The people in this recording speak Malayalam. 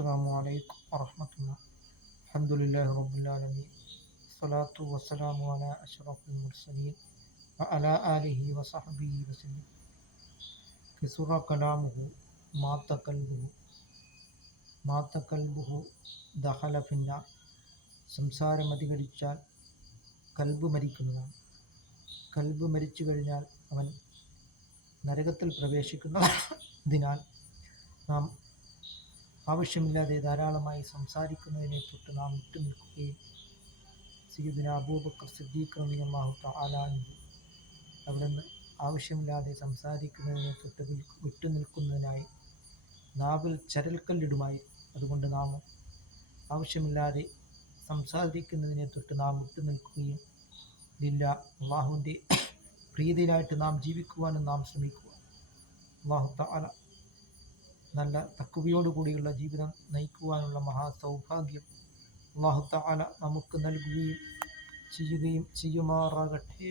السلام عليكم ورحمة الله. الحمد لله رب العالمين. الصلاة والسلام على أشرف المرسلين وعلى آله وصحبه وسلم. كسر كلامه മാത്ത കൽബുഹു ദഹല ഫിന്നാർ. സംസാരം അധികരിച്ചാൽ കൽബ് മരിക്കുന്നതാണ്. കൽബ് മരിച്ചു കഴിഞ്ഞാൽ അവൻ നരകത്തിൽ പ്രവേശിക്കുന്നതിനാൽ നാം ആവശ്യമില്ലാതെ ധാരാളമായി സംസാരിക്കുന്നതിനെ തൊട്ട് നാം വിട്ടുനിൽക്കുകയും സയ്യിദുന അബൂബക്കർ സിദ്ദീഖ് റളിയല്ലാഹു തആല അൻഹു അവിടുന്ന് ആവശ്യമില്ലാതെ സംസാരിക്കുന്നതിനെ തൊട്ട് വിട്ടുനിൽക്കുന്നതിനായി നാവിൽ ചരൽക്കല്ലിടുമായി. അതുകൊണ്ട് നാം ആവശ്യമില്ലാതെ സംസാരിക്കുന്നതിനെ തൊട്ട് നാം വിട്ടുനിൽക്കുകയും അള്ളാഹുവിൻ്റെ പ്രീതിയിലായിട്ട് നാം ജീവിക്കുവാനും നാം ശ്രമിക്കുക. അള്ളാഹു തആല നല്ല തഖ്വയോടുകൂടിയുള്ള ജീവിതം നയിക്കുവാനുള്ള മഹാസൗഭാഗ്യം അള്ളാഹു തആല നമുക്ക് നൽകുകയും ചെയ്യുമാറാകട്ടെ.